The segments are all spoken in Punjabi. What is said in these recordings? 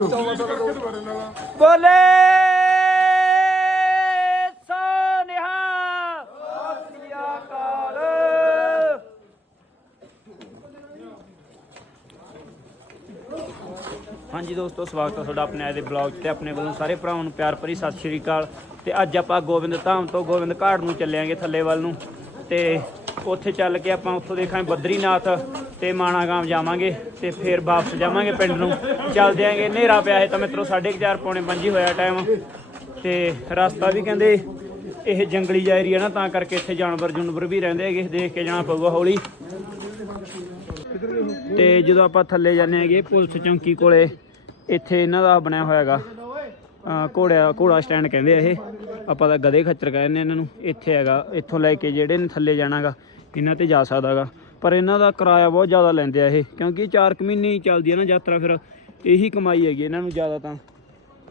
ਬੋਲੇ ਸੋਨਿਹਾ। ਕਾਲ ਹਾਂਜੀ ਦੋਸਤੋ ਸਵਾਗਤ ਹੈ ਤੁਹਾਡਾ ਆਪਣੇ ਅੱਜ ਦੇ ਬਲੌਗ ਤੇ। ਆਪਣੇ ਵੱਲੋਂ ਸਾਰੇ ਭਰਾਵਾਂ ਨੂੰ ਪਿਆਰ ਭਰੀ ਸਤਿ ਸ਼੍ਰੀ ਅਕਾਲ। ਤੇ ਅੱਜ ਆਪਾਂ ਗੋਬਿੰਦ ਧਾਮ ਤੋਂ ਗੋਬਿੰਦ ਘਾਟ ਨੂੰ ਚੱਲਿਆਂਗੇ ਥੱਲੇ ਵੱਲ ਨੂੰ। ਤੇ ਉੱਥੇ ਚੱਲ ਕੇ ਆਪਾਂ ਉੱਥੋਂ ਦੇਖਾਂਗੇ ਬਦਰੀਨਾਥ ਤੇ ਮਾਣਾਗਾਮ ਜਾਵਾਂਗੇ ਤੇ ਫਿਰ ਵਾਪਸ ਜਾਵਾਂਗੇ ਪਿੰਡ ਨੂੰ। ਚੱਲਦੇ ਆਂਗੇ ਹਨੇਰਾ ਪਿਆ ਹੈ ਤਾਂ ਮਿੱਤਰੋ 4:30 ਪੌਣੇ 5 ਹੋਇਆ ਟਾਈਮ ਤੇ ਰਸਤਾ ਵੀ ਕਹਿੰਦੇ ਇਹ ਜੰਗਲੀ ਜਿਹਾ ਏਰੀਆ ਨਾ, ਤਾਂ ਕਰਕੇ ਇੱਥੇ ਜਾਨਵਰ ਜੁਨਵਰ ਵੀ ਰਹਿੰਦੇ ਹੈਗੇ, ਦੇਖ ਕੇ ਜਾਣਾ ਪਊਗਾ ਹੌਲੀ। ਤੇ ਜਦੋਂ ਆਪਾਂ ਥੱਲੇ ਜਾਂਦੇ ਹੈਗੇ ਪੁਲਿਸ ਚੌਂਕੀ ਕੋਲੇ, ਇੱਥੇ ਇਹਨਾਂ ਦਾ ਬਣਿਆ ਹੋਇਆ ਹੈਗਾ, ਅਹ ਘੋੜਾ ਘੋੜਾ ਸਟੈਂਡ ਕਹਿੰਦੇ ਆ ਇਹ। ਆਪਾਂ ਤਾਂ ਗਧੇ ਖੱਚਰ ਕਹਿੰਦੇ ਇਹਨਾਂ ਨੂੰ। ਇੱਥੇ ਹੈਗਾ, ਇੱਥੋਂ ਲੈ ਕੇ ਜਿਹੜੇ ਨੇ ਥੱਲੇ ਜਾਣਾਗਾ ਇਹਨਾਂ ਤੇ ਜਾ ਸਕਦਾਗਾ। ਪਰ ਇਹਨਾਂ ਦਾ ਕਿਰਾਇਆ ਬਹੁਤ ਜ਼ਿਆਦਾ ਲੈਂਦੇ ਆ ਇਹ ਕਿਉਂਕਿ 4 ਕੁ ਮਹੀਨੇ ਹੀ ਚੱਲਦੀ ਹੈ ਨਾ ਯਾਤਰਾ ਫਿਰ। ਇਹੀ ਕਮਾਈ ਹੈਗੀ ਇਹਨਾਂ ਨੂੰ ਜ਼ਿਆਦਾ ਤਾਂ।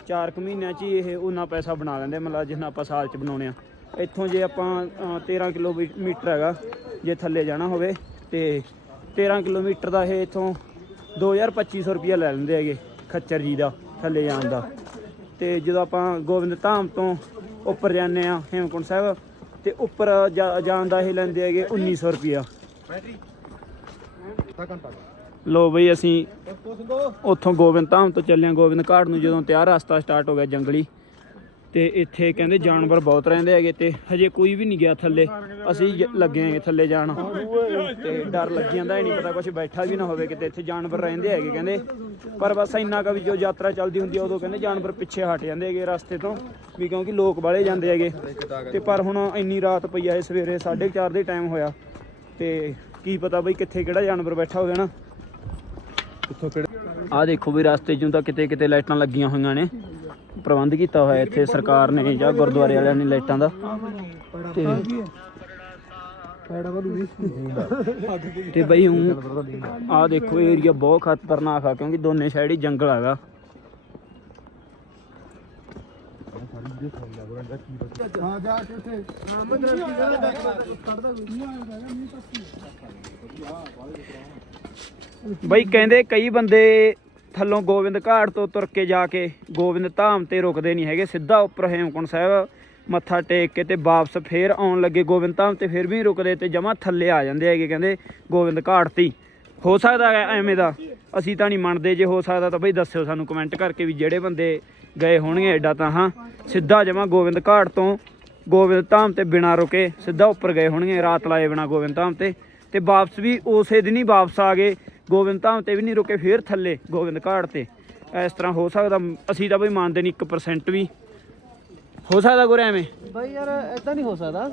4 ਕੁ ਮਹੀਨਿਆਂ 'ਚ ਹੀ ਇਹ ਉਹਨਾਂ ਪੈਸਾ ਬਣਾ ਲੈਂਦੇ ਮਤਲਬ ਜਿੰਨਾ ਆਪਾਂ ਸਾਲ 'ਚ ਬਣਾਉਣੇ ਆ। ਇੱਥੋਂ ਜੇ ਆਪਾਂ ਅਹ, 13 ਕਿਲੋਮੀਟਰ ਹੈਗਾ ਜੇ ਥੱਲੇ ਜਾਣਾ ਹੋਵੇ ਤੇ 13 ਕਿਲੋਮੀਟਰ ਦਾ ਇਹ ਇੱਥੋਂ 2250 ਰੁਪਇਆ ਲੈ ਲੈਂਦੇ ਹੈਗੇ ਖੱਚਰ ਜੀ ਦਾ ਥੱਲੇ ਜਾਣ ਦਾ। ਤੇ ਜਦੋਂ ਆਪਾਂ ਗੋਬਿੰਦ ਧਾਮ ਤੋਂ ਉੱਪਰ ਜਾਂਦੇ ਆ ਹੇਮਕੁੰਟ ਸਾਹਿਬ ਤੇ ਉੱਪਰ ਜਾ- ਜਾਣ ਦਾ ਇਹ ਲੈਂਦੇ ਹੈਗੇ 1900 ਰੁਪਇਆ। ਲੋ ਬਈ ਅਸੀਂ ਉੱਥੋਂ ਗੋਬਿੰਦ ਧਾਮ ਤੋਂ ਚੱਲਿਆ ਗੋਬਿੰਦ ਘਾਟ ਨੂੰ ਜਦੋਂ ਤਿਆਰ ਰਸਤਾ ਸਟਾਰਟ ਹੋ ਗਿਆ ਜੰਗਲੀ। ਤੇ ਇੱਥੇ ਕਹਿੰਦੇ ਜਾਨਵਰ ਬਹੁਤ ਰਹਿੰਦੇ ਹੈਗੇ ਤੇ ਹਜੇ ਕੋਈ ਵੀ ਨਹੀਂ ਗਿਆ ਥੱਲੇ। ਅਸੀਂ ਲੱਗੇ ਹੈਗੇ ਥੱਲੇ ਜਾਣ। ਤੇ ਡਰ ਲੱਗ ਜਾਂਦਾ, ਇਹ ਨਹੀਂ ਪਤਾ ਕੁਝ ਬੈਠਾ ਵੀ ਨਾ ਹੋਵੇ ਕਿਤੇ, ਇੱਥੇ ਜਾਨਵਰ ਰਹਿੰਦੇ ਹੈਗੇ ਕਹਿੰਦੇ। ਪਰ ਬਸ ਇੰਨਾ ਕਾ ਵੀ ਜੋ ਯਾਤਰਾ ਚੱਲਦੀ ਹੁੰਦੀ ਆ, ਉਦੋਂ ਕਹਿੰਦੇ ਜਾਨਵਰ ਪਿੱਛੇ ਹਟ ਜਾਂਦੇ ਹੈਗੇ ਰਸਤੇ ਤੋਂ, ਵੀ ਕਿਉਂਕਿ ਲੋਕ ਬਾਲੇ ਜਾਂਦੇ ਹੈਗੇ। ਤੇ ਪਰ ਹੁਣ ਇੰਨੀ ਰਾਤ ਪਈ ਆ, ਇਹ ਸਵੇਰੇ 4:30 ਦੇ ਟਾਈਮ ਹੋਇਆ। ਤੇ ਕੀ ਪਤਾ ਬਈ ਕਿੱਥੇ ਕਿਹੜਾ ਜਾਨਵਰ ਬੈਠਾ ਹੋਵੇ ਨਾ। ਆਹ ਦੇਖੋ ਵੀ ਰਸਤੇ 'ਚੋਂ ਤਾਂ ਕਿਤੇ ਕਿਤੇ ਲਾਈਟਾਂ ਲੱਗੀਆਂ ਹੋਈਆਂ ਨੇ। ਪ੍ਰਬੰਧ ਕੀਤਾ ਹੋਇਆ ਇੱਥੇ ਸਰਕਾਰ ਨੇ ਜਾਂ ਗੁਰਦੁਆਰੇ ਵਾਲਿਆਂ ਨੇ ਲਾਈਟਾਂ ਦਾ। ਤੇ ਤੇ ਬਈ ਹੂੰ ਆਹ ਦੇਖੋ ਏਰੀਆ ਬਹੁਤ ਖਤਰਨਾਕ ਆ, ਕਿਉਂਕਿ ਦੋਨੇ ਸਾਈਡ ਹੀ ਜੰਗਲ ਹੈਗਾ। ਹਾਂ ਜਾ ਕੇ ਉੱਥੇ ਬਈ ਕਹਿੰਦੇ ਕਈ ਬੰਦੇ ਥੱਲੋਂ ਗੋਬਿੰਦ ਘਾਟ ਤੋਂ ਤੁਰ ਕੇ ਜਾ ਕੇ ਗੋਬਿੰਦ ਧਾਮ ਤੇ ਰੁਕਦੇ ਨਹੀਂ ਹੈਗੇ। ਸਿੱਧਾ ਉੱਪਰ ਹੇਮਕੁੰਟ ਸਾਹਿਬ ਮੱਥਾ ਟੇਕ ਕੇ ਤੇ ਵਾਪਸ ਫੇਰ ਆਉਣ ਲੱਗੇ ਗੋਬਿੰਦ ਧਾਮ ਤੇ ਫਿਰ ਵੀ ਰੁਕਦੇ ਤੇ ਜਮਾ ਥੱਲੇ ਆ ਜਾਂਦੇ ਹੈਗੇ ਕਹਿੰਦੇ ਗੋਬਿੰਦ ਘਾਟ ਤੇ ਹੀ। ਹੋ ਸਕਦਾ ਹੈ ਐਵੇਂ ਦਾ। ਅਸੀਂ ਤਾਂ ਨਹੀਂ ਮੰਨਦੇ। ਜੇ ਹੋ ਸਕਦਾ ਤਾਂ ਬਈ ਦੱਸਿਓ ਸਾਨੂੰ ਕਮੈਂਟ ਕਰਕੇ ਵੀ ਜਿਹੜੇ ਬੰਦੇ ਗਏ ਹੋਣਗੇ ਐਡਾ ਤਾਂ ਹਾਂ। ਸਿੱਧਾ ਜਮਾ ਗੋਬਿੰਦ ਘਾਟ ਤੋਂ ਗੋਬਿੰਦ ਧਾਮ ਤੇ ਬਿਨਾ ਰੁਕੇ ਸਿੱਧਾ ਉੱਪਰ ਗਏ ਹੋਣਗੇ। ਰਾਤ ਲਾਏ ਬਿਨਾ ਗੋਬਿੰਦ ਧਾਮ ਤੇ। ਤੇ ਵਾਪਸ ਵੀ ਉਸੇ ਦਿਨ ਹੀ ਵਾਪਸ ਆ ਗਏ। ਗੋਬਿੰਦ ਧਾਮ ਤੇ ਵੀ ਨਹੀਂ ਰੁਕੇ ਫੇਰ ਥੱਲੇ ਗੋਬਿੰਦ ਘਾਟ ਤੇ। ਇਸ ਤਰ੍ਹਾਂ ਹੋ ਸਕਦਾ ਅਸੀਂ ਤਾਂ ਬਈ ਮੰਨਦੇ ਨਹੀਂ 1% ਵੀ। ਹੋ ਸਕਦਾ ਗੁਰ ਐਵੇਂ? ਬਾਈ ਯਾਰ ਇਦਾਂ ਨਹੀਂ ਹੋ ਸਕਦਾ।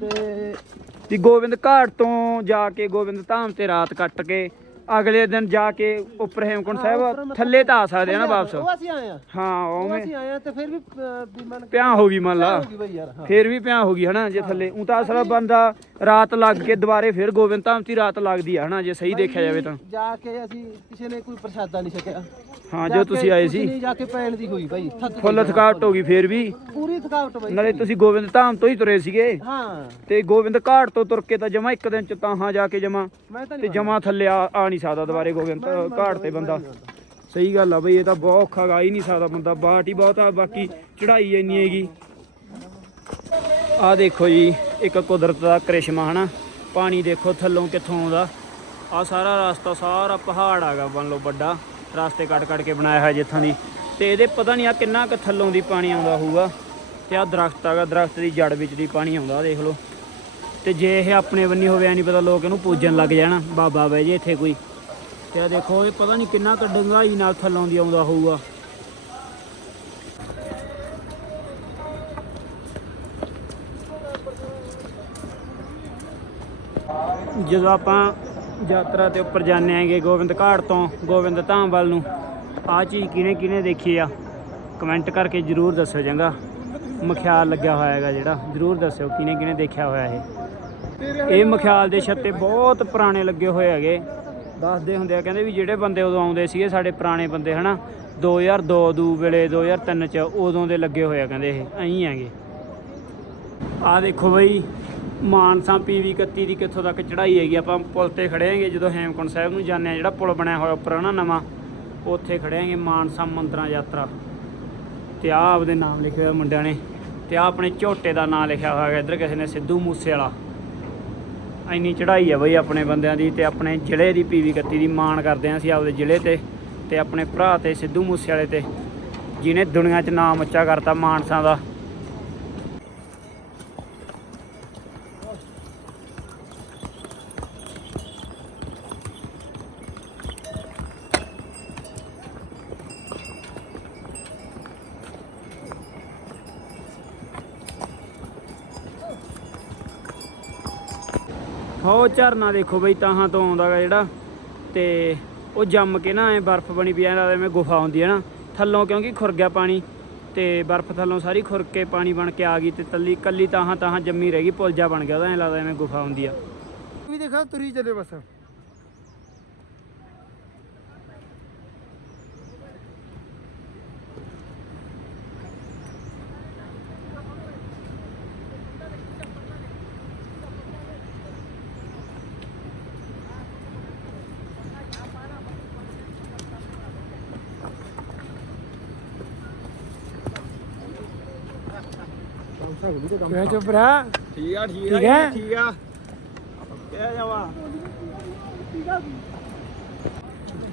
ਤੇ ਵੀ ਗੋਬਿੰਦ ਘਾਟ ਤੋਂ ਜਾ ਕੇ ਗੋਬਿੰਦ ਧਾਮ ਤੇ ਰਾਤ ਕੱਟ ਕੇ ਅਗਲੇ ਦਿਨ ਜਾ ਕੇ ਉੱਪਰ ਹੇਮਕੁੰਟ ਸਾਹਿਬ ਥੱਲੇ ਤਾਂ ਆ ਸਕਦੇ ਆ ਨਾ ਵਾਪਸ। ਉਹ ਅਸੀਂ ਆਏ ਆ। ਹਾਂ ਉਹ ਉਵੇਂ। ਅਸੀਂ ਆਏ ਆ ਤੇ ਫਿਰ ਵੀ ਅਹ, ਵੀ ਮਨ ਪਿਆ ਹੋ ਗਈ ਮੰਨ ਲਾ ਹੋਗੀ ਬਾਈ ਯਾਰ ਹਾਂ। ਫੇਰ ਵੀ ਪਿਆ ਹੋ ਗਈ ਹਨਾ ਜੇ ਥੱਲੇ। ਉਹ ਤਾਂ ਅਸਲ ਬੰਦਾ ਰਾਤ ਲੱਗ ਕੇ ਦੁਬਾਰੇ ਫਿਰ ਗੋਬਿੰਦ ਧਾਮ 'ਚ ਹੀ ਰਾਤ ਲੱਗਦੀ ਆ ਹਨਾ ਜੇ ਸਹੀ ਦੇਖਿਆ ਜਾਵੇ ਤਾਂ। ਜਾ ਕੇ ਅਸੀਂ ਕਿਸੇ ਨੇ ਕੋਈ ਪ੍ਰਸ਼ਾਦਾ ਨਹੀਂ ਛਕਿਆ। ਹਾਂ ਜਾ ਜੋ ਕੇ ਤੁਸੀਂ ਆਏ ਕੁਛ ਸੀ। ਨਹੀਂ ਜਾ ਕੇ ਪੈਣ ਦੀ ਹੋਈ ਥੱਕ ਫੁੱਲ ਗਏ। ਥਕਾਵਟ ਹੋ ਗਈ ਫੇਰ ਵੀ। ਪੂਰੀ ਥਕਾਵਟ ਬਾਈ। ਨਾਲੇ ਤੁਸੀਂ ਗੋਬਿੰਦ ਧਾਮ ਤੋਂ ਹੀ ਤੁਰੇ ਸੀਗੇ। ਹਾਂ। ਤੇ ਗੋਬਿੰਦ ਘਾਟ ਤੋਂ ਤੁਰ ਕੇ ਤਾਂ ਜਮਾ ਇੱਕ ਦਿਨ ਚ ਤਾਂ ਹਾਂ ਜਾ ਕੇ ਜਮਾ। ਮੈਂ ਤਾਂ ਤੇ ਨਹੀਂ ਜਮਾ ਥੱਲੇ ਆ ਆ ਨਹੀਂ ਸਕਦਾ ਦੁਬਾਰੇ ਗੋਬਿੰਦ ਘਾਟ ਤੇ ਬੰਦਾ। ਸਹੀ ਗੱਲ ਆ ਬਈ ਇਹ ਤਾਂ ਬਹੁਤ ਔਖਾ ਗਾ ਹੀ ਨਹੀਂ ਸਕਦਾ ਬੰਦਾ ਬਾਟ ਹੀ ਬਹੁਤ ਆ ਬਾਕੀ ਚੜਾਈ ਇੰਨੀ ਹੈਗੀ। ਆ ਦੇਖੋ ਜੀ ਇੱਕ ਕੁਦਰਤ ਦਾ ਕ੍ਰਿਸ਼ਮਾ ਹਨਾ ਪਾਣੀ ਦੇਖੋ ਥੱਲੋਂ ਕਿੱਥੋਂ ਆਉਂਦਾ। ਆ ਸਾਰਾ ਰਸਤਾ ਸਾਰਾ ਪਹਾੜ ਆਗਾ ਬਣ ਲਓ ਵੱਡਾ ਰਸਤੇ ਕੱਟ ਕੱਟ ਕੇ ਬਣਾਇਆ ਹੋਇਆ ਜਿੱਥੋਂ ਦੀ। ਤੇ ਇਹਦੇ ਪਤਾ ਨਹੀਂ ਆ ਕਿੰਨਾ ਕੁ ਥੱਲੋਂ ਦੀ ਪਾਣੀ ਆਉਂਦਾ ਹੋਊਗਾ। ਤੇ ਆ ਦਰਖਤ ਆਗਾ ਦਰਖਤ ਦੀ ਜੜ ਵਿੱਚ ਦੀ ਪਾਣੀ ਆਉਂਦਾ ਦੇਖ ਲਓ। ਤੇ ਜੇ ਇਹ ਆਪਣੇ ਬੰਨੀ ਹੋਵੇ, ਐ ਨਹੀਂ ਪਤਾ ਲੋਕ ਇਹਨੂੰ ਪੂਜਣ ਲੱਗ ਜਾਣਾ। ਬਾਬਾ ਬਹਿ ਜੇ ਇੱਥੇ ਕੋਈ। ਤੇ ਆ ਦੇਖੋ, ਇਹ ਪਤਾ ਨਹੀਂ ਕਿੰਨਾ ਕੁ ਡੰਗਾਈ ਨਾਲ ਥੱਲੋਂ ਦੀ ਆਉਂਦਾ ਹੋਊਗਾ। ਜਦੋਂ ਆਪਾਂ ਯਾਤਰਾ ਤੇ ਉੱਪਰ ਜਾਂਦੇ ਆਂਗੇ ਗੋਬਿੰਦ ਘਾਟ ਤੋਂ, ਗੋਬਿੰਦ ਧਾਮ ਵੱਲ ਨੂੰ ਆ ਚੀਜ਼ ਕਿਹਨੇ ਕਿਹਨੇ ਦੇਖੀ ਆ? ਕਮੈਂਟ ਕਰਕੇ ਜਰੂਰ ਦੱਸਿਓ ਚੰਗਾ ਮਖਿਆਲ ਲੱਗਿਆ ਹੋਇਆ ਹੈਗਾ ਜਿਹੜਾ, ਜਰੂਰ ਦੱਸਿਓ ਕਿਹਨੇ ਕਿਹਨੇ ਦੇਖਿਆ ਹੋਇਆ ਇਹ। ਇਹ ਮਖਿਆਲ ਦੇ ਛੱਤੇ ਬਹੁਤ ਪੁਰਾਣੇ ਲੱਗੇ ਹੋਏ ਹੈਗੇ। ਦੱਸਦੇ ਹੁੰਦੇ ਆ, ਕਹਿੰਦੇ ਵੀ ਜਿਹੜੇ ਬੰਦੇ ਉਦੋਂ ਆਉਂਦੇ ਸੀਗੇ ਸਾਡੇ ਪੁਰਾਣੇ ਬੰਦੇ, ਹਨਾ? 2002 ਦੂ ਵੇਲੇ 2003 ਚ ਉਦੋਂ ਦੇ ਲੱਗੇ ਹੋਏ ਆ, ਕਹਿੰਦੇ ਇਹ, ਐਂ ਹੈਗੇ। ਆ ਦੇਖੋ ਬਈ, ਮਾਨਸਾ ਪੀਵੀ 31 ਦੀ ਕਿੱਥੋਂ ਤੱਕ ਚੜਾਈ ਹੈਗੀ। ਆਪਾਂ ਪੁਲ ਤੇ ਖੜੇ ਹੈਗੇ, ਜਦੋਂ ਹੇਮਕੁੰਟ ਸਾਹਿਬ ਨੂੰ ਜਾਂਦੇ ਆ, ਜਿਹੜਾ ਪੁਲ ਬਣਿਆ ਹੋਇਆ ਉੱਪਰ ਨਾ ਨਵਾਂ, ਉੱਥੇ ਖੜਿਆਂਗੇ ਮਾਨਸਾ ਮੰਦਰਾਂ ਯਾਤਰਾ। ਤੇ ਆ ਆਪਦੇ ਨਾਮ ਲਿਖੇ ਹੋਏ ਮੁੰਡਿਆਂ ਨੇ, ਤੇ ਆ ਆਪਣੇ ਝੋਟੇ ਦਾ ਨਾਮ ਲਿਖਿਆ ਹੋਇਆ ਹੈ ਇੱਧਰ ਕਿਸੇ ਨੇ ਸਿੱਧੂ ਮੂਸੇ ਵਾਲਾ ਇੰਨੀ ਚੜ੍ਹਾਈ ਆ ਬਈ ਆਪਣੇ ਬੰਦਿਆਂ ਦੀ ਤੇ ਆਪਣੇ ਜ਼ਿਲ੍ਹੇ ਦੀ ਪੀਵੀ 31 ਦੀ ਮਾਣ ਕਰਦੇ ਆਂ ਅਸੀਂ ਆਪਦੇ ਜ਼ਿਲ੍ਹੇ ਤੇ ਤੇ ਆਪਣੇ ਭਰਾ ਤੇ ਸਿੱਧੂ ਮੂਸੇ ਵਾਲੇ ਤੇ, ਜਿਹਨੇ ਦੁਨੀਆ 'ਚ ਨਾਮ ਉੱਚਾ ਕਰਤਾ ਮਾਨਸਾ ਦਾ। ਹੋ ਝਰਨਾ ਦੇਖੋ ਬਈ, ਤਾਹਾਂ ਤੋਂ ਆਉਂਦਾ ਗਾ ਜਿਹੜਾ। ਤੇ ਉਹ ਜੰਮ ਕੇ ਨਾ ਐ ਬਰਫ਼ ਬਣੀ ਪਈ ਐ ਲੱਗਦਾ ਐਵੇਂ ਗੁਫਾ ਹੁੰਦੀ ਹੈ ਨਾ। ਥੱਲੋਂ ਕਿਉਂਕਿ ਖੁਰ ਗਿਆ ਪਾਣੀ, ਤੇ ਬਰਫ਼ ਥੱਲੋਂ ਸਾਰੀ ਖੁਰ ਕੇ ਪਾਣੀ ਬਣ ਕੇ ਆ ਗਈ ਤੇ ਤੱਲੀ ਕੱਲੀ ਤਾਹਾਂ ਤਾਹਾਂ ਜੰਮੀ ਰਹਿ ਗਈ ਪੁਲ ਜਾ ਬਣ ਗਿਆ ਉਹਦਾ, ਐ ਲੱਗਦਾ ਐਵੇਂ ਗੁਫਾ ਹੁੰਦੀ ਆ। ਵੀ ਦੇਖਾ, ਤੁਰੀ ਚੱਲੇ ਬਸ। ਕਿਹ ਚੁੱਪ ਰਹਾ? ਠੀਕ ਆ ਠੀਕ ਠੀਕ ਹੈ? ਠੀਕ ਆ। ਕਿਹ ਜਾਵਾ?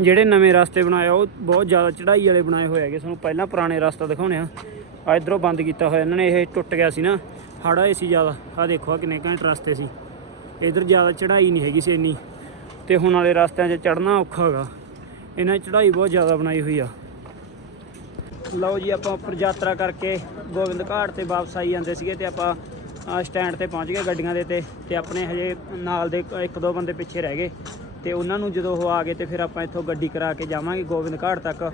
ਜਿਹੜੇ ਨਵੇਂ ਰਸਤੇ ਬਣਾਏ ਆ ਉਹ ਬਹੁਤ ਜ਼ਿਆਦਾ ਚੜ੍ਹਾਈ ਵਾਲੇ ਬਣਾਏ ਹੋਏ ਹੈਗੇ। ਤੁਹਾਨੂੰ ਪਹਿਲਾਂ ਪੁਰਾਣੇ ਰਸਤਾ ਦਿਖਾਉਣੇ ਆ। ਆ ਇਧਰੋਂ ਬੰਦ ਕੀਤਾ ਹੋਇਆ। ਇਹਨਾਂ ਨੇ ਇਹ ਟੁੱਟ ਗਿਆ ਸੀ ਨਾ। ਹੜਾ ਏ ਸੀ ਜ਼ਿਆਦਾ। ਆ ਦੇਖੋ ਆ ਕਿੰਨੇ ਘੰਟ ਰਸਤੇ ਸੀ। ਇਧਰ ਜ਼ਿਆਦਾ ਚੜ੍ਹਾਈ ਨਹੀਂ ਹੈਗੀ ਸੀ ਇੰਨੀ। ਤੇ ਹੁਣ ਵਾਲੇ ਰਸਤਿਆਂ 'ਚ ਚੜ੍ਹਨਾ ਔਖਾ ਹੈਗਾ। ਇਹਨਾਂ 'ਚ ਚੜ੍ਹਾਈ ਬਹੁਤ ਜ਼ਿਆਦਾ ਬਣਾਈ ਹੋਈ ਆ। ਲਓ ਜੀ, ਆਪਾਂ ਉੱਪਰ ਯਾਤਰਾ ਕਰਕੇ ਗੋਬਿੰਦ ਘਾਟ ਤੇ ਵਾਪਸ ਆਈ ਜਾਂਦੇ ਸੀਗੇ ਤੇ ਆਪਾਂ ਸਟੈਂਡ ਤੇ ਪਹੁੰਚ ਗਏ ਗੱਡੀਆਂ ਦੇ ਤੇ ਤੇ ਆਪਣੇ ਹਜੇ ਨਾਲ ਦੇ ਇੱਕ- ਦੋ ਬੰਦੇ ਪਿੱਛੇ ਰਹਿ ਗਏ ਤੇ ਉਹਨਾਂ ਨੂੰ ਜਦੋਂ ਉਹ ਆ ਗਏ ਤੇ ਫਿਰ ਆਪਾਂ ਇੱਥੋਂ ਗੱਡੀ ਕਰਾ ਕੇ ਜਾਵਾਂਗੇ ਗੋਬਿੰਦ ਘਾਟ ਤੱਕ।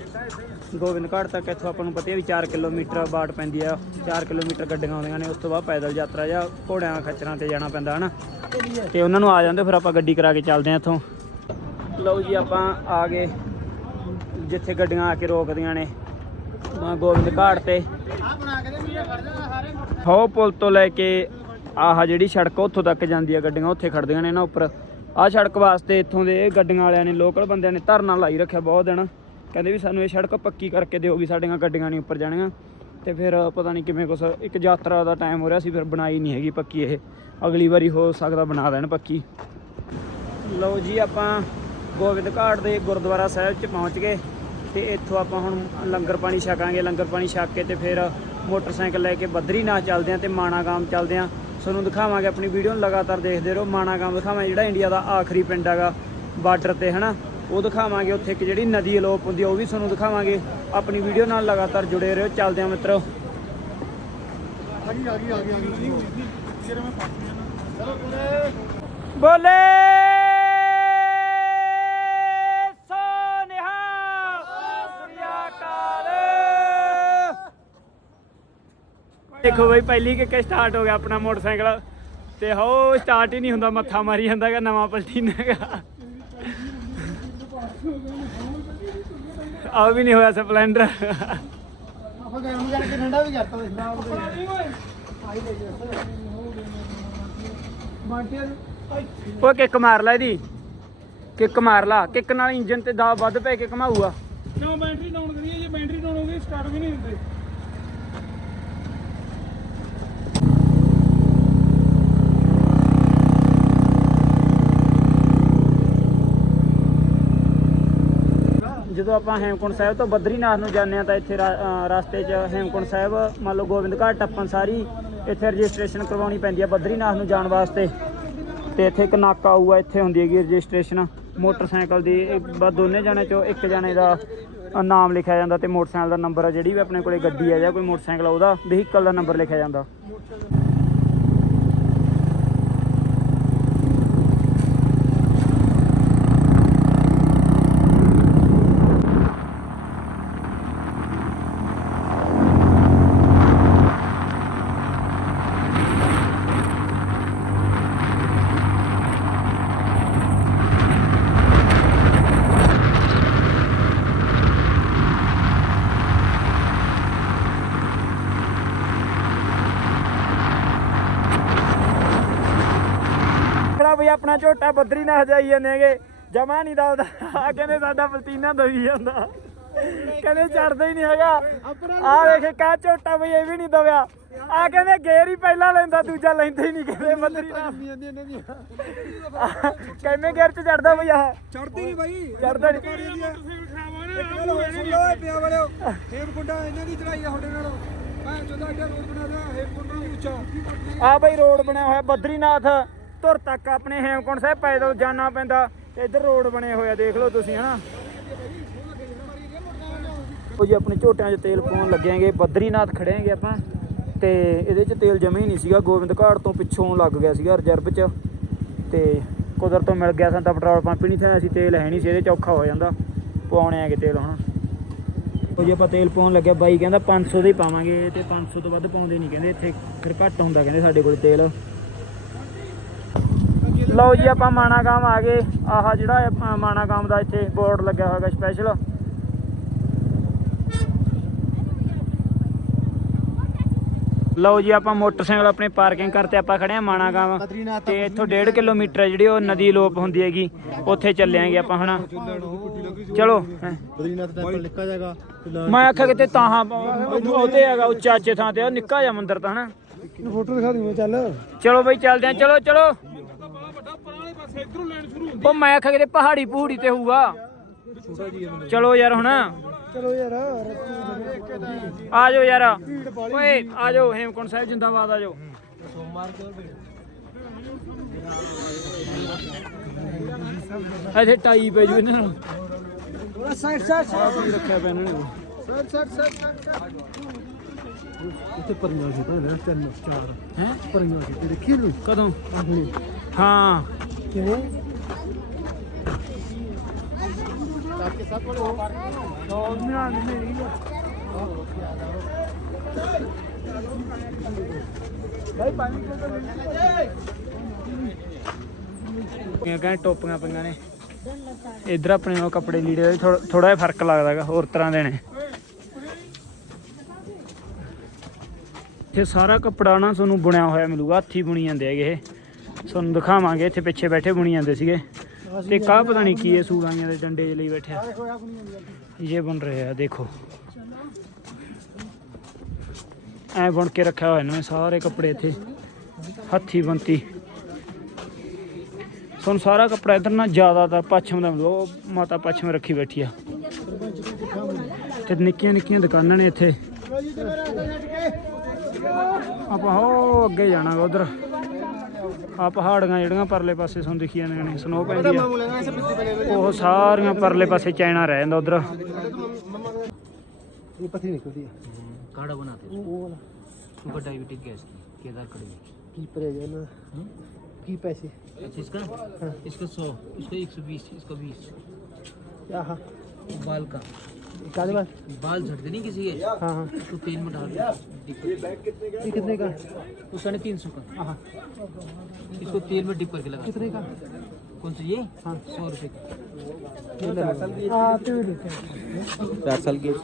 ਗੋਬਿੰਦ ਘਾਟ ਤੱਕ ਇੱਥੋਂ ਆਪਾਂ ਨੂੰ ਪਤਾ ਵੀ 4 ਕਿਲੋਮੀਟਰ ਬਾਟ ਪੈਂਦੀ ਆ 4 ਕਿਲੋਮੀਟਰ ਗੱਡੀਆਂ ਆਉਂਦੀਆਂ ਨੇ, ਉਸ ਤੋਂ ਬਾਅਦ ਪੈਦਲ ਯਾਤਰਾ ਜਾਂ ਘੋੜਿਆਂ ਖੱਚਰਾਂ ਤੇ ਜਾਣਾ ਪੈਂਦਾ, ਹਨਾ? ਤੇ ਉਹਨਾਂ ਨੂੰ ਆ ਜਾਂਦੇ, ਫਿਰ ਆਪਾਂ ਗੱਡੀ ਕਰਾ ਕੇ ਚੱਲਦੇ ਹਾਂ ਇੱਥੋਂ। ਲਓ ਜੀ, ਆਪਾਂ ਆ ਗਏ, ਜਿੱਥੇ ਗੱਡੀਆਂ ਆ ਕੇ ਰੋਕਦੀਆਂ ਨੇ। ਅਹ ਗੋਬਿੰਦ ਘਾਟ ਤੇ। ਹੋ ਪੁਲ ਤੋਂ ਲੈ ਕੇ ਆਹ ਜਿਹੜੀ ਸੜਕ ਉੱਥੋਂ ਤੱਕ ਜਾਂਦੀ ਆ ਗੱਡੀਆਂ, ਉੱਥੇ ਖੜਦੀਆਂ ਨੇ ਨਾ ਉੱਪਰ। ਆਹ ਸੜਕ ਵਾਸਤੇ ਇੱਥੋਂ ਦੇ ਗੱਡੀਆਂ ਵਾਲਿਆਂ ਨੇ ਲੋਕਲ ਬੰਦਿਆਂ ਨੇ ਧਰਨਾ ਲਾਈ ਰੱਖਿਆ ਬਹੁਤ ਦਿਨ। ਕਹਿੰਦੇ ਵੀ ਸਾਨੂੰ ਇਹ ਸੜਕ ਪੱਕੀ ਕਰਕੇ ਦਿਓ ਵੀ ਸਾਡੀਆਂ ਗੱਡੀਆਂ ਨਹੀਂ ਉੱਪਰ ਜਾਣੀਆਂ। ਤੇ ਫਿਰ ਪਤਾ ਨਹੀਂ ਕਿਵੇਂ ਕੁਛ, ਇੱਕ ਯਾਤਰਾ ਦਾ ਟਾਈਮ ਹੋ ਰਿਹਾ ਸੀ, ਫਿਰ ਬਣਾਈ ਨਹੀਂ ਹੈਗੀ ਪੱਕੀ ਇਹ। ਅਗਲੀ ਵਾਰੀ ਹੋ ਸਕਦਾ ਬਣਾ ਦੇਣ ਪੱਕੀ। ਲਓ ਜੀ ਆਪਾਂ ਗੋਬਿੰਦ ਘਾਟ ਦੇ ਗੁਰਦੁਆਰਾ ਸਾਹਿਬ 'ਚ ਪਹੁੰਚ ਗਏ। ਤੇ ਇੱਥੋਂ ਆਪਾਂ ਹੁਣ ਲੰਗਰ ਪਾਣੀ ਛਕਾਂਗੇ ਲੰਗਰ ਪਾਣੀ ਛਕ ਕੇ ਤੇ ਫਿਰ ਮੋਟਰਸਾਈਕਲ ਲੈ ਕੇ ਬਦਰੀਨਾਥ ਚੱਲਦੇ ਆਂ ਤੇ ਮਾਣਾਗਾਮ ਚੱਲਦੇ ਆਂ ਤੁਹਾਨੂੰ ਦਿਖਾਵਾਂਗੇ ਆਪਣੀ ਵੀਡੀਓ ਨੂੰ ਲਗਾਤਾਰ ਦੇਖਦੇ ਰਹੋ। ਮਾਣਾਗਾਮ ਦਿਖਾਵਾਂਗੇ ਜਿਹੜਾ ਇੰਡੀਆ ਦਾ ਆਖਰੀ ਪਿੰਡ ਹੈਗਾ ਬਾਰਡਰ ਤੇ ਹਨਾ? ਉਹ ਦਿਖਾਵਾਂਗੇ ਉੱਥੇ ਇੱਕ ਜਿਹੜੀ ਨਦੀ ਅਲੋਪ ਹੁੰਦੀ ਆ ਉਹ ਵੀ ਤੁਹਾਨੂੰ ਦਿਖਾਵਾਂਗੇ। ਆਪਣੀ ਵੀਡੀਓ ਨਾਲ ਲਗਾਤਾਰ ਜੁੜੇ ਰਹੋ ਚੱਲਦੇ ਆਂ ਮਿੱਤਰੋ ਬੋਲੇ! ਦੇਖੋ ਬਈ ਪਹਿਲੀ ਕਿੱਕ ਸਟਾਰਟ ਹੋ ਗਿਆ ਆਪਣਾ ਮੋਟਰਸਾਈਕਲ। ਤੇ ਹੋ ਸਟਾਰਟ ਹੀ ਨਹੀਂ ਹੁੰਦਾ ਮੱਥਾ ਮਾਰੀ ਜਾਂਦਾਗਾ ਨਵਾਂ ਪਲਟੀਨਾਗਾ ਆ ਵੀ ਨਹੀਂ ਹੋਇਆ ਸਪਲੈਂਡਰ। ਆਪਾਂ ਗਰਮ ਕਰਕੇ ਠੰਡਾ ਵੀ ਕਰਤਾ ਇਸ ਨਾਲ ਆਈ ਦੇ। ਬਾਂਟੀਆਂ ਉਹ ਕਿੱਕ ਮਾਰ ਲੈ ਇਹਦੀ। ਕਿੱਕ ਮਾਰ ਲਾ। ਕਿੱਕ ਨਾਲ ਇੰਜਨ ਤੇ ਦਾ ਵੱਧ ਪੈ ਕੇ ਘਮਾਊਗਾ। ਕਿਉਂ ਬੈਟਰੀ ਡਾਊਨ ਕਰੀ ਹੈ ਜੇ ਬੈਟਰੀ ਡਾਊਨ ਹੋ ਗਈ ਸਟਾਰਟ ਵੀ ਨਹੀਂ ਹੁੰਦੀ। ਜਦੋਂ ਆਪਾਂ ਹੇਮਕੁੰਟ ਸਾਹਿਬ ਤੋਂ ਬਦਰੀਨਾਥ ਨੂੰ ਜਾਂਦੇ ਆ ਤਾਂ ਇੱਥੇ ਰਾ- ਰਸਤੇ 'ਚ ਹੇਮਕੁੰਟ ਸਾਹਿਬ, ਮੰਨ ਲਓ ਗੋਬਿੰਦ ਘਾਟ, ਟੱਪਣ ਸਾਰੀ, ਇੱਥੇ ਰਜਿਸਟ੍ਰੇਸ਼ਨ ਕਰਵਾਉਣੀ ਪੈਂਦੀ ਆ ਬਦਰੀਨਾਥ ਨੂੰ ਜਾਣ ਵਾਸਤੇ। ਤੇ ਇੱਥੇ ਇੱਕ ਨਾਕਾ ਆਊਗਾ, ਇੱਥੇ ਹੁੰਦੀ ਹੈਗੀ ਰਜਿਸਟ੍ਰੇਸ਼ਨ। ਮੋਟਰਸਾਈਕਲ ਦੀ, ਇਹ ਬਸ ਦੋਨੇ ਜਾਣੇ ਚੋਂ ਇੱਕ ਜਣੇ ਦਾ ਨਾਮ ਲਿਖਿਆ ਜਾਂਦਾ ਤੇ ਮੋਟਰਸਾਈਕਲ ਦਾ ਨੰਬਰ ਆ ਜਿਹੜੀ ਵੀ ਆਪਣੇ ਕੋਲੇ ਗੱਡੀ ਆ ਜਾਂ ਕੋਈ ਮੋਟਰਸਾਈਕਲ ਆ, ਉਹਦਾ, ਵਹੀਕਲ ਦਾ ਨੰਬਰ ਲਿਖਿਆ ਜਾਂਦਾ। ਆਪਣਾ ਝੋਟਾ ਬਦਰੀਨਾਥ ਜਾਈ ਜਾਂਦੇ ਹੈਗੇ। ਜਮਾ ਨਹੀਂ ਦਲਦਾ। ਆ ਕਹਿੰਦੇ ਸਾਡਾ ਪਲਤੀਨਾ ਦਵੀ ਜਾਂਦਾ। ਕਹਿੰਦੇ ਚੜਦਾ ਹੀ ਨਹੀਂ ਹੈਗਾ। ਆ ਦੇਖ ਕਾ ਝੋਟਾ ਬਈ ਇਹ ਵੀ ਨਹੀਂ ਦਵਿਆ ਆ ਕਹਿੰਦੇ ਗੇਰ ਹੀ ਪਹਿਲਾਂ ਲੈਂਦਾ ਦੂਜਾ ਲੈਂਦਾ ਹੀ ਨਹੀਂ ਕਹਿੰਦੇ ਇਹਨਾਂ ਦੀਆਂ ਕਿੰਨੇ ਗੇਰ ਚ ਚੜਦਾ ਬਈ ਆ ਚੜਦੀ ਨਹੀਂ ਬਾਈ। ਚੜਦਾ ਨਹੀਂ। ਪਿਆ ਵਾਲਿਓ। ਹੇਮਕੁੰਡਾ ਇਹਨਾਂ ਦੀ ਚੜਾਈ ਆ ਤੁਹਾਡੇ ਨਾਲੋਂ। ਮੈਂ ਜਦੋਂ ਅੱਡਾ ਰੋਡ ਬਣਾ ਦਿਆ ਹੇਮਕੁੰਡਾ ਨੂੰ ਉੱਚਾ। ਆ ਬਈ ਰੋਡ ਬਣਿਆ ਹੋਇਆ ਬਦਰੀਨਾਥ। ਧੁਰ ਤੱਕ ਆਪਣੇ ਹੇਮਕੁੰਟ ਸਾਹਿਬ ਪੈਦਲ ਜਾਣਾ ਪੈਂਦਾ, ਤੇ ਇੱਧਰ ਰੋਡ ਬਣੇ ਹੋਏ ਆ, ਦੇਖ ਲਓ ਤੁਸੀਂ, ਹਨਾ? ਉਹ ਜੀ, ਆਪਣੇ ਝੋਟਿਆਂ 'ਚ ਤੇਲ ਪਾਉਣ ਲੱਗਿਆਂਗੇ ਬਦਰੀਨਾਥ ਖੜੇਂਗੇ ਆਪਾਂ, ਤੇ ਇਹਦੇ 'ਚ ਤੇਲ ਜਮੇ ਹੀ ਨਹੀਂ ਸੀਗਾ, ਗੋਬਿੰਦ ਘਾਟ ਤੋਂ ਪਿੱਛੋਂ ਲੱਗ ਗਿਆ ਸੀਗਾ ਰਿਜ਼ਰਵ 'ਚ, ਤੇ ਕੁਦਰਤੋਂ ਮਿਲ ਗਿਆ ਸਾਨੂੰ ਤਾਂ ਪੈਟਰੋਲ ਪੰਪ ਹੀ ਨਹੀਂ ਥਾ ਸੀ, ਤੇਲ ਹੈ ਨਹੀਂ ਸੀ, ਇਹਦੇ 'ਚ ਔਖਾ ਹੋ ਜਾਂਦਾ, ਪਵਾਉਣੇ ਆਗੇ ਤੇਲ ਹੁਣ ਉਹ ਜੀ, ਆਪਾਂ ਤੇਲ ਪਾਉਣ ਲੱਗਿਆ, ਬਾਈ ਕਹਿੰਦਾ 500 ਦੇ ਹੀ ਪਾਵਾਂਗੇ, ਤੇ 500 ਤੋਂ ਵੱਧ ਪਾਉਂਦੇ ਨਹੀਂ, ਕਹਿੰਦੇ ਇੱਥੇ ਫਿਰ ਘੱਟ ਹੁੰਦਾ, ਕਹਿੰਦੇ ਸਾਡੇ ਕੋਲ ਤੇਲ। ਲਓ ਜੀ ਆਪਾਂ ਮਾਣਾਗਾਮ ਆ ਗਏ। ਆਹ ਜਿਹੜਾ ਇਹ, ਅ, ਮਾਣਾਗਾਮ ਦਾ ਇੱਥੇ ਬੋਰਡ ਲੱਗਿਆ ਹੋਇਆ ਸਪੈਸ਼ਲ ਲਓ ਜੀ ਆਪਾਂ ਮੋਟਰਸਾਈਕਲ ਆਪਣੇ ਪਾਰਕਿੰਗ ਕਰਤੇ ਆਪਾਂ ਖੜੇ ਆ ਮਾਣਾਗਾਮ। ਤੇ ਇੱਥੋਂ 1.5 ਕਿਲੋਮੀਟਰ ਜਿਹੜੀ ਉਹ ਨਦੀ ਲੋਪ ਹੁੰਦੀ ਹੈਗੀ ਉੱਥੇ ਚੱਲਿਆਂਗੇ ਆਪਾਂ ਹੁਣ ਚਲੋ ਮੈਂ ਆਖਿਆ ਕਿਤੇ ਤਾਹਾਂ ਉਹਤੇ ਹੈਗਾ ਉੱਚਾ ਅੱਚੇ ਥਾਂ ਤੇ ਉਹ ਨਿੱਕਾ ਜਿਹਾ ਮੰਦਿਰ ਤਾਂ ਹਨਾ। ਫੋਟੋ ਦਿਖਾ ਦੂੰ ਚੱਲ। ਚਲੋ ਬਈ ਚੱਲਦੇ ਆ ਚਲੋ ਚਲੋ। ਉਹ ਮੈਂ ਆਖਿਆ ਕਿਤੇ ਪਹਾੜੀ ਪਹੂੜੀ ਤੇ ਹੋਊਗਾ। ਚਲੋ ਯਾਰ ਹੁਣ। ਚਲੋ ਯਾਰ। ਆ ਜਾਓ ਯਾਰ। ਓਏ ਆ ਜਾਓ ਹੇਮਕੁੰਟ ਸਾਹਿਬ ਜਿੰਦਾਬਾਦ ਆ ਜਾਓ। ਇੱਥੇ ਟਾਈ ਪੈ ਜੂ ਇਹਨਾਂ ਨੂੰ। ਸਾਈਡ ਸਾਈਡ ਕੀ ਰੱਖਿਆ ਇਹਨਾਂ ਨੇ। ਸਾਈਡ ਸਾਈਡ ਉੱਤੇ ਪਰੀਆਂ ਸੀ ਤਾਂ ਤਿੰਨ ਚਾਰ। ਹੈ? ਪਰੀਆਂ ਸੀ ਤੇ ਦੇਖੀ ਨੂੰ ਕਦੋਂ ਹਾਂ। ਕਿਵੇਂ? ਇਹ ਕਹਿੰਦੇ ਟੋਪੀਆਂ ਪਈਆਂ ਨੇ। ਇਧਰ ਆਪਣੇ ਉਹ ਕੱਪੜੇ ਲੀੜੇ ਦਾ ਥੋੜਾ ਜਿਹਾ ਫ਼ਰਕ ਲੱਗਦਾਗਾ ਹੋਰ ਤਰ੍ਹਾਂ ਦੇ ਨੇ। ਇਹ ਸਾਰਾ ਕੱਪੜਾ ਨਾ ਤੁਹਾਨੂੰ ਬੁਣਿਆ ਹੋਇਆ ਮਿਲੂਗਾ, ਹੱਥੀ ਬੁਣੀ ਜਾਂਦੇ ਹੈਗੇ ਇਹ। ਤੁਹਾਨੂੰ ਦਿਖਾਵਾਂਗੇ ਇੱਥੇ ਪਿੱਛੇ ਬੈਠੇ ਬੁਣੀ ਜਾਂਦੇ ਸੀਗੇ। ਤੇ ਕਾਹ ਪਤਾ ਨਹੀਂ ਕੀ ਇਹ ਸੂੜਾਈਆਂ ਦੇ ਡੰਡੇ ਲਈ ਬੈਠਿਆ ਇਹ ਬਣ ਰਿਹਾ ਦੇਖੋ। ਐ ਬੁਣ ਕੇ ਰੱਖਿਆ ਹੋਇਆ ਇਹਨਾਂ ਸਾਰੇ ਕੱਪੜੇ ਇੱਥੇ। ਹੱਥੀ ਬੰਤੀ। ਤੁਹਾਨੂੰ ਸਾਰਾ ਕੱਪੜਾ ਇਧਰ ਨਾ ਜ਼ਿਆਦਾਤਰ ਪੱਛਮ ਦਾ ਉਹ ਮਾਤਾ ਪੱਛਮ ਰੱਖੀ ਬੈਠੀ ਆ। ਤੇ ਨਿੱਕੀਆਂ ਨਿੱਕੀਆਂ ਦੁਕਾਨਾਂ ਨੇ ਇੱਥੇ। ਆਪਾਂ ਹੋ ਅੱਗੇ ਜਾਣਾ ਉਧਰ। ਆ ਪਹਾੜੀਆਂ ਜਿਹੜੀਆਂ ਪਰਲੇ ਪਾਸੇ ਤੁਹਾਨੂੰ ਦਿਖੀ ਜਾਂਦੀਆਂ ਨੇ ਸਨੋ ਪੈਂਦੀ ਆ ਉਹ ਸਾਰੀਆਂ ਪਰਲੇ ਪਾਸੇ ਚਾਈਨਾ ਰਹਿ ਜਾਂਦਾ ਉਧਰ ਇਹ ਪੱਥਰੀ ਨਿਕਲਦੀ ਆ काढ़ा बनाते हैं ਉਹ ਵਾਲਾ सुपर डायबिटिक गैस की केदार कड़ी ਕੀ ਪਰੇ ਜਾਨਾ ਕੀ ਪੈਸੇ अच्छा इसका इसका सौ इसका एक सौ बीस इसका बीस ਆਹ बाल का ਕਾਦੇ ਬਾਅਦ बाल झड़ते नहीं किसी के ਹਾਂ ਹਾਂ तो तेल में डाल दो डिप ਇਹ कितने का वो साढ़े तीन सौ का आहा इसको तेल में डिप करके लगा कितने का कौन सा ये हाँ सौ रुपये का आ तो लेते हैं चार साल के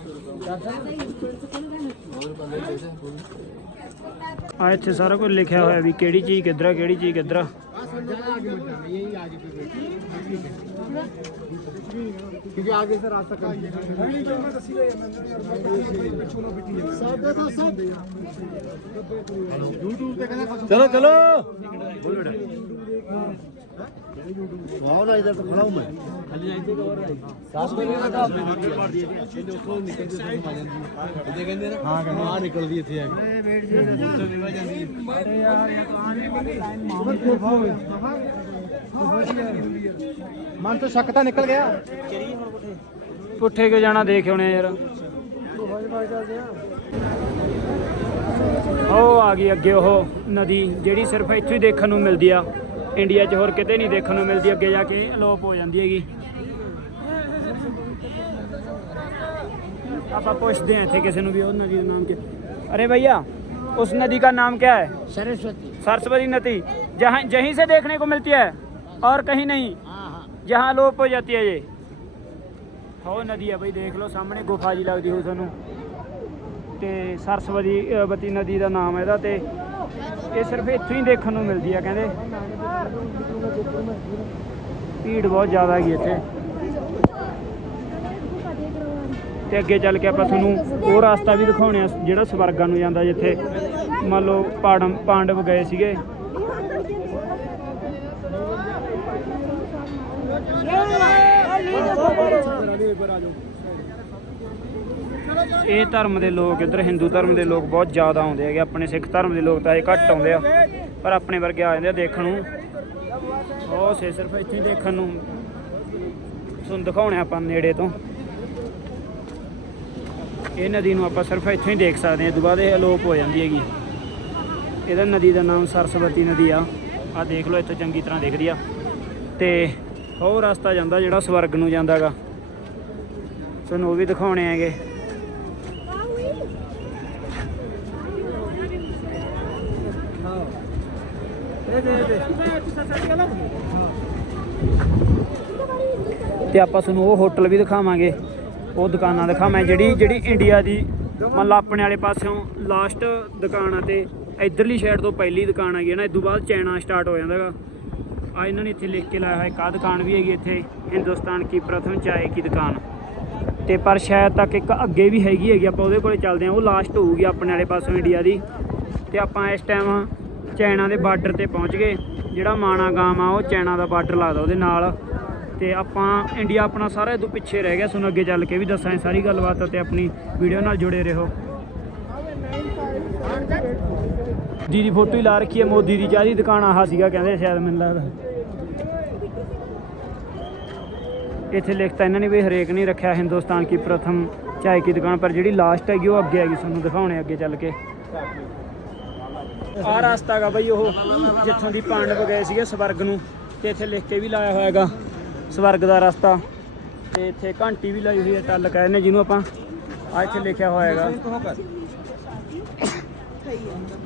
ਆ ਇੱਥੇ ਸਾਰਾ ਕੁਝ ਲਿਖਿਆ ਹੋਇਆ ਵੀ ਕਿਹੜੀ ਚੀਜ਼ ਕਿੱਧਰ ਆ ਕਿਹੜੀ ਚੀਜ਼ ਕਿੱਧਰ ਆ क्योंकि आगे से रास्ता कम चलो चलो वाह ना इधर तो खड़ा हूँ मैं हाँ हाँ निकल दी थी ਮਨ ਤੋਂ ਸ਼ੱਕ ਤਾਂ ਨਿਕਲ ਗਿਆ ਪੁੱਠੇ ਕਿਉਂ ਜਾਣਾ ਦੇਖ ਆਉਣੇ ਯਾਰ ਉਹ ਆ ਗਈ ਅੱਗੇ ਉਹ ਨਦੀ ਜਿਹੜੀ ਸਿਰਫ ਇੱਥੇ ਹੀ ਦੇਖਣ ਨੂੰ ਮਿਲਦੀ ਆ ਇੰਡੀਆ 'ਚ ਹੋਰ ਕਿਤੇ ਨਹੀਂ ਦੇਖਣ ਨੂੰ ਮਿਲਦੀ ਅੱਗੇ ਜਾ ਕੇ ਅਲੋਪ ਹੋ ਜਾਂਦੀ ਹੈਗੀ ਆਪਾਂ ਪੁੱਛਦੇ ਹਾਂ ਇੱਥੇ ਕਿਸੇ ਨੂੰ ਵੀ ਉਹ ਨਦੀ ਦਾ ਨਾਮ ਕੀ अरे भैया उस नदी का नाम क्या है सरस्वती सरस्वती नदी जहाँ जहीं से देखने को मिलती है और कहीं नहीं जहाँ लोप हो जाती है ये ਹੋ ਨਦੀ ਆ ਬਈ ਦੇਖ ਲਓ ਸਾਹਮਣੇ ਗੁਫਾ ਜੀ ਲੱਗਦੀ ਹੋਊ ਤੁਹਾਨੂੰ ਤੇ ਸਰਸਵਤੀ ਅ, ਵਤੀ ਨਦੀ ਦਾ ਨਾਮ ਹੈ ਇਹਦਾ ਤੇ ਇਹ ਸਿਰਫ ਇੱਥੋਂ ਹੀ ਦੇਖਣ ਨੂੰ ਮਿਲਦੀ ਆ ਕਹਿੰਦੇ ਭੀੜ ਬਹੁਤ ਜ਼ਿਆਦਾ ਹੈਗੀ ਇੱਥੇ ਤੇ ਅੱਗੇ ਚੱਲ ਕੇ ਆਪਾਂ ਤੁਹਾਨੂੰ ਉਹ ਰਸਤਾ ਵੀ ਦਿਖਾਉਣੇ ਆ ਜਿਹੜਾ ਸਵਰਗਾਂ ਨੂੰ ਜਾਂਦਾ ਜਿੱਥੇ ਮੰਨ ਲਓ ਪਾੜਮ ਪਾਂਡਵ ਗਏ ਸੀਗੇ ਇਹ ਧਰਮ ਦੇ ਲੋਕ ਇੱਧਰ, ਹਿੰਦੂ ਧਰਮ ਦੇ ਲੋਕ ਬਹੁਤ ਜ਼ਿਆਦਾ ਆਉਂਦੇ ਹੈਗੇ, ਆਪਣੇ ਸਿੱਖ ਧਰਮ ਦੇ ਲੋਕ ਤਾਂ ਇਹ ਘੱਟ ਆਉਂਦੇ ਆ, ਪਰ ਆਪਣੇ ਵਰਗੇ ਆ ਜਾਂਦੇ ਆ ਦੇਖਣ ਨੂੰ। ਉਹ ਸੇ ਸਿਰਫ ਇੱਥੇ ਦੇਖਣ ਨੂੰ। ਤੁਹਾਨੂੰ ਦਿਖਾਉਣੇ ਆਪਾਂ ਨੇੜੇ ਤੋਂ। ਇਹ ਨਦੀ ਨੂੰ ਆਪਾਂ ਸਿਰਫ ਇੱਥੋਂ ਹੀ ਦੇਖ ਸਕਦੇ ਹਾਂ, ਇਹ ਤੋਂ ਬਾਅਦ ਇਹ ਅਲੋਪ ਹੋ ਜਾਂਦੀ ਹੈਗੀ। ਇਹਦਾ ਨਦੀ ਦਾ ਨਾਮ ਸਰਸਵਤੀ ਨਦੀ ਆ। ਆ ਦੇਖ ਲਓ, ਇੱਥੋਂ ਚੰਗੀ ਤਰ੍ਹਾਂ ਦਿਖਦੀ ਆ। ਤੇ ਉਹ ਰਸਤਾ ਜਾਂਦਾ ਜਿਹੜਾ ਸਵਰਗ ਨੂੰ ਜਾਂਦਾਗਾ। ਤੁਹਾਨੂੰ ਉਹ ਵੀ ਦਿਖਾਉਣੇ ਹੈਗੇ। ਤੇ ਆਪਾਂ ਤੁਹਾਨੂੰ ਉਹ ਹੋਟਲ ਵੀ ਦਿਖਾਵਾਂਗੇ। ਉਹ ਦੁਕਾਨਾਂ ਦਿਖਾਵਾਂ। ਜਿਹੜੀ ਜਿਹੜੀ ਇੰਡੀਆ ਦੀ ਮੰਨ ਲਾ ਆਪਣੇ ਵਾਲੇ ਪਾਸਿਓਂ ਲਾਸਟ ਦੁਕਾਨ ਆ ਤੇ ਇਧਰਲੀ ਸਾਈਡ ਤੋਂ ਪਹਿਲੀ ਦੁਕਾਨ ਹੈਗੀ ਹੈ ਨਾ, ਇਸ ਤੋਂ ਬਾਅਦ ਚਾਈਨਾ ਸਟਾਰਟ ਹੋ ਜਾਂਦਾ ਹੈਗਾ ਆ ਇਹਨਾਂ ਨੇ ਇੱਥੇ ਲਿਖ ਕੇ ਲਾਇਆ ਹੋਇਆ ਇੱਕ ਆਹ ਦੁਕਾਨ ਵੀ ਹੈਗੀ ਇੱਥੇ, ਹਿੰਦੁਸਤਾਨ ਕੀ ਪ੍ਰਥਮ ਚਾਏ ਕੀ ਦੁਕਾਨ। ਤੇ ਪਰ ਸ਼ਾਇਦ ਤੱਕ ਇੱਕ ਅੱਗੇ ਵੀ ਹੈਗੀ ਹੈਗੀ, ਆਪਾਂ ਉਹਦੇ ਕੋਲੇ ਚੱਲਦੇ ਹਾਂ, ਉਹ ਲਾਸਟ ਹੋਊਗੀ ਆਪਣੇ ਵਾਲੇ ਪਾਸੋਂ ਇੰਡੀਆ ਦੀ। ਤੇ ਆਪਾਂ ਇਸ ਟਾਈਮ ਚਾਈਨਾ ਦੇ ਬਾਰਡਰ ਤੇ ਪਹੁੰਚ ਗਏ, ਜਿਹੜਾ ਮਾਣਾ ਗਾਮ ਆ, ਉਹ ਚਾਈਨਾ ਦਾ ਬਾਰਡਰ ਲੱਗਦਾ ਉਹਦੇ ਨਾਲ। ਤੇ ਆਪਾਂ ਇੰਡੀਆ ਆਪਣਾ ਸਾਰਾ ਇਹ ਪਿੱਛੇ ਰਹਿ ਗਿਆ, ਤੁਹਾਨੂੰ ਅੱਗੇ ਚੱਲ ਕੇ ਵੀ ਦੱਸਾਂ ਸਾਰੀ ਗੱਲਬਾਤ ਤੇ ਆਪਣੀ ਵੀਡੀਓ ਨਾਲ ਜੁੜੇ ਰਹੋ। ਦੀਦੀ ਫੋਟੋ ਹੀ ਲਾ ਰੱਖੀ ਹੈ ਮੋਦੀ ਦੀ, ਚਾਹ ਦੀ ਦੁਕਾਨ ਆਹ ਸੀਗਾ ਕਹਿੰਦੇ ਸ਼ਾਇਦ ਮੈਨੂੰ ਲੱਗਦਾ। ਇੱਥੇ ਲਿਖਤਾ, ਇਹਨਾਂ ਨੇ ਵੀ ਹਰੇਕ ਨਹੀਂ ਰੱਖਿਆ, ਹਿੰਦੁਸਤਾਨ ਕੀ ਪ੍ਰਥਮ ਚਾय ਕੀ ਦੁਕਾਨ, ਪਰ ਜਿਹੜੀ ਲਾਸਟ ਹੈਗੀ ਉਹ ਅੱਗੇ ਹੈਗੀ, ਤੁਹਾਨੂੰ ਦਿਖਾਉਣੇ ਅੱਗੇ ਚੱਲ ਕੇ। ਆਹ ਰਸਤਾ ਹੈਗਾ ਬਈ ਉਹ, ਜਿੱਥੋਂ ਦੀ ਪਾਂਡਵ ਗਏ ਸੀਗੇ ਸਵਰਗ ਨੂੰ, ਤੇ ਇੱਥੇ ਲਿਖ ਕੇ ਵੀ ਲਾਇਆ ਹੋਇਆ ਹੈਗਾ, ਸਵਰਗ ਦਾ ਰਸਤਾ। ਤੇ ਇੱਥੇ ਘੰਟੀ ਵੀ ਲਾਈ ਹੋਈ ਹੈ, ਟੱਲ ਕਹਿੰਦੇ ਨੇ ਜਿਹਨੂੰ ਆਪਾਂ ਆ ਇੱਥੇ ਲਿਖਿਆ ਹੋਇਆ ਹੈਗਾ।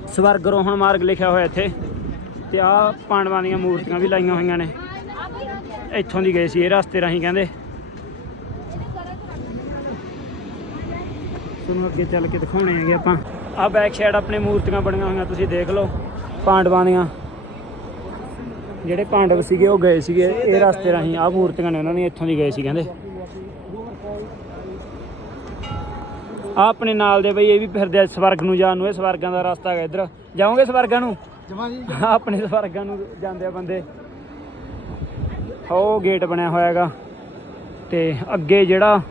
ਸਵਰਗ ਰੋਹਣ ਮਾਰਗ ਲਿਖਿਆ ਹੋਇਆ ਇੱਥੇ। ਤੇ ਆਹ ਪਾਂਡਵਾਂ ਦੀਆਂ ਮੂਰਤੀਆਂ ਵੀ ਲਾਈਆਂ ਹੋਈਆਂ ਨੇ। ਇੱਥੋਂ ਦੀ ਗਏ ਸੀ, ਇਹ ਰਸਤੇ ਰਾਹੀਂ ਕਹਿੰਦੇ। ਤੁਹਾਨੂੰ ਅੱਗੇ ਚੱਲ ਕੇ ਦਿਖਾਉਣੇ ਹੈਗੇ ਆਪਾਂ। ਆਹ ਬੈਕ ਸਾਈਡ ਆਪਣੇ ਮੂਰਤੀਆਂ ਬਣੀਆਂ ਹੋਈਆਂ, ਤੁਸੀਂ ਦੇਖ ਲਓ, ਪਾਂਡਵਾਂ ਦੀਆਂ। ਜਿਹੜੇ ਪਾਂਡਵ ਸੀਗੇ, ਉਹ ਗਏ ਸੀਗੇ, ਇਹ ਰਸਤੇ ਰਾਹੀਂ। ਆਹ ਮੂਰਤੀਆਂ ਨੇ ਉਹਨਾਂ ਦੀਆਂ, ਇੱਥੋਂ ਦੀ ਗਏ ਸੀ ਕਹਿੰਦੇ। ਆ ਆਪਣੇ ਨਾਲ ਦੇ ਬਈ ਇਹ ਵੀ ਫਿਰਦੇ ਆ ਸਵਰਗ ਨੂੰ ਜਾਣ ਨੂੰ ਇਹ ਸਵਰਗਾਂ ਦਾ ਰਸਤਾ ਹੈਗਾ ਇੱਧਰ। ਜਾਓਗੇ ਸਵਰਗਾਂ ਨੂੰ? ਜਮਾ ਜੀ। ਆਹ ਆਪਣੇ ਸਵਰਗਾਂ ਨੂੰ ਜਾਂਦੇ ਆ ਬੰਦੇ। ਉਹ ਗੇਟ ਬਣਿਆ ਹੋਇਆ ਹੈਗਾ। ਤੇ ਅੱਗੇ ਜਿਹੜਾ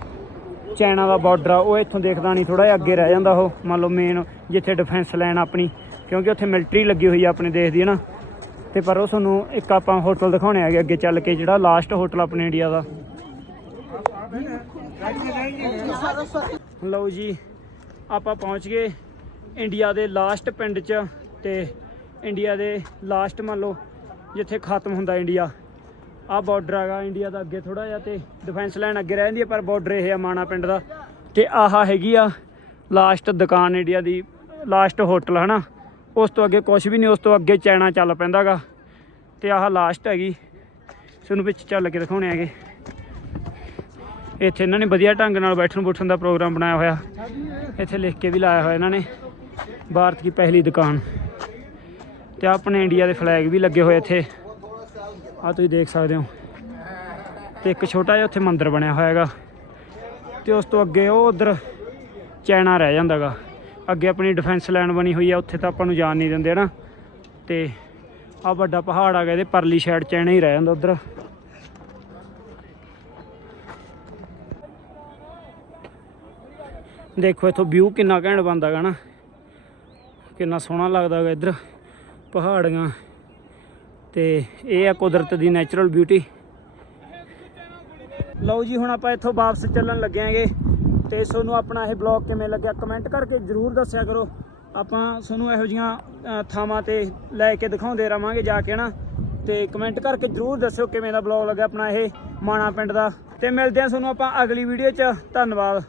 ਚਾਈਨਾ ਦਾ ਬਾਰਡਰ ਆ ਉਹ ਇੱਥੋਂ ਦੇਖਦਾ ਨਹੀਂ ਥੋੜਾ ਜਿਹਾ ਅੱਗੇ ਰਹਿ ਜਾਂਦਾ ਉਹ। ਮੰਨ ਲਓ ਮੇਨ ਜਿੱਥੇ ਡਿਫੈਂਸ ਲਾਈਨ ਆਪਣੀ ਕਿਉਂਕਿ ਉੱਥੇ ਮਿਲਟਰੀ ਲੱਗੀ ਹੋਈ ਆ ਆਪਣੇ ਦੇਸ਼ ਦੀ ਹੈ ਨਾ? ਤੇ ਪਰ ਉਹ ਤੁਹਾਨੂੰ ਇੱਕ ਆਪਾਂ ਹੋਟਲ ਦਿਖਾਉਣੇ ਹੈਗੇ ਅੱਗੇ ਚੱਲ ਕੇ ਜਿਹੜਾ ਲਾਸਟ ਹੋਟਲ ਆਪਣੇ ਇੰਡੀਆ ਦਾ। ਲਓ ਜੀ, ਆਪਾਂ ਪਹੁੰਚ ਗਏ ਇੰਡੀਆ ਦੇ ਲਾਸਟ ਪਿੰਡ 'ਚ ਤੇ ਇੰਡੀਆ ਦੇ ਲਾਸਟ ਮੰਨ ਲਓ ਜਿੱਥੇ ਖਤਮ ਹੁੰਦਾ ਇੰਡੀਆ। ਆਹ ਬਾਰਡਰ ਹੈਗਾ ਇੰਡੀਆ ਦਾ ਅੱਗੇ ਥੋੜਾ ਜਿਹਾ ਤੇ ਡਿਫੈਂਸ ਲਾਈਨ ਅੱਗੇ ਰਹਿੰਦੀ ਹੈ, ਪਰ ਬਾਰਡਰ ਇਹ ਆ ਮਾਣਾ ਪਿੰਡ ਦਾ। ਤੇ ਆਹ ਹੈਗੀ ਆ ਲਾਸਟ ਦੁਕਾਨ ਇੰਡੀਆ ਦੀ, ਲਾਸਟ ਹੋਟਲ ਹਨਾ। ਉਸ ਤੋਂ ਅੱਗੇ ਕੁਝ ਵੀ ਨਹੀਂ, ਉਸ ਤੋਂ ਅੱਗੇ ਚਾਈਨਾ ਚੱਲ ਪੈਂਦਾਗਾ। ਤੇ ਆਹ ਲਾਸਟ ਹੈਗੀ। ਤੁਹਾਨੂੰ ਵਿੱਚ ਚੱਲ ਕੇ ਦਿਖਾਉਣੇ ਹੈਗੇ। ਇੱਥੇ ਇਹਨਾਂ ਨੇ ਵਧੀਆ ਢੰਗ ਨਾਲ ਬੈਠਣ ਬੁੱਠਣ ਦਾ ਪ੍ਰੋਗਰਾਮ ਬਣਾਇਆ ਹੋਇਆ। ਇੱਥੇ ਲਿਖ ਕੇ ਵੀ ਲਾਇਆ ਹੋਇਆ ਇਹਨਾਂ ਨੇ, ਭਾਰਤ ਦੀ ਪਹਿਲੀ ਦੁਕਾਨ। ਤੇ ਆਪਣੇ ਇੰਡੀਆ ਦੇ ਫਲੈਗ ਵੀ ਲੱਗੇ ਹੋਏ ਇੱਥੇ। ਆ ਤੁਸੀਂ ਦੇਖ ਸਕਦੇ ਹੋ। ਤੇ ਇੱਕ ਛੋਟਾ ਜਿਹਾ ਉੱਥੇ ਮੰਦਿਰ ਬਣਿਆ ਹੋਇਆ ਹੈਗਾ। ਤੇ ਉਸ ਤੋਂ ਅੱਗੇ ਉਹ ਉਧਰ ਚੈਨਾ ਰਹਿ ਜਾਂਦਾਗਾ। ਅੱਗੇ ਆਪਣੀ ਡਿਫੈਂਸ ਲਾਈਨ ਬਣੀ ਹੋਈ ਆ, ਉੱਥੇ ਤਾਂ ਆਪਾਂ ਨੂੰ ਜਾਣ ਨਹੀਂ ਦਿੰਦੇ ਨਾ ਤੇ ਆ ਵੱਡਾ ਪਹਾੜ ਆ ਗਿਆ ਇਹਦੇ ਪਰਲੀ ਸਾਈਡ ਚੈਨਾ ਹੀ ਰਹਿ ਜਾਂਦਾ ਉਧਰ। ਦੇਖੋ ਇੱਥੋਂ ਵਿਊ ਕਿੰਨਾ ਘੈਂਟ ਬਣਦਾ ਗਾ ਨਾ। ਕਿੰਨਾ ਸੋਹਣਾ ਲੱਗਦਾ ਗਾ ਇੱਧਰ ਪਹਾੜੀਆਂ। ਤੇ ਇਹ ਆ ਕੁਦਰਤ ਦੀ ਨੈਚੁਰਲ ਬਿਊਟੀ ਲਓ ਜੀ, ਹੁਣ ਆਪਾਂ ਇੱਥੋਂ ਵਾਪਸ ਚੱਲਣ ਲੱਗੇ ਆਂਗੇ ਤੇ ਤੁਹਾਨੂੰ ਆਪਣਾ ਇਹ ਬਲੌਗ ਕਿਵੇਂ ਲੱਗਿਆ ਕਮੈਂਟ ਕਰਕੇ ਜਰੂਰ ਦੱਸਿਆ ਕਰੋ। ਆਪਾਂ ਤੁਹਾਨੂੰ ਇਹੋ ਜੀਆਂ ਥਾਵਾਂ ਤੇ ਲੈ ਕੇ ਦਿਖਾਉਂਦੇ ਰਵਾਂਗੇ ਜਾ ਕੇ ਨਾ ਤੇ ਕਮੈਂਟ ਕਰਕੇ ਜਰੂਰ ਦੱਸਿਓ ਕਿਵੇਂ ਦਾ ਬਲੌਗ ਲੱਗਿਆ ਆਪਣਾ ਇਹ ਮਾਣਾ ਪਿੰਡ ਦਾ। ਤੇ ਮਿਲਦੇ ਆ ਤੁਹਾਨੂੰ ਆਪਾਂ ਅਗਲੀ ਵੀਡੀਓ 'ਚ। ਧੰਨਵਾਦ।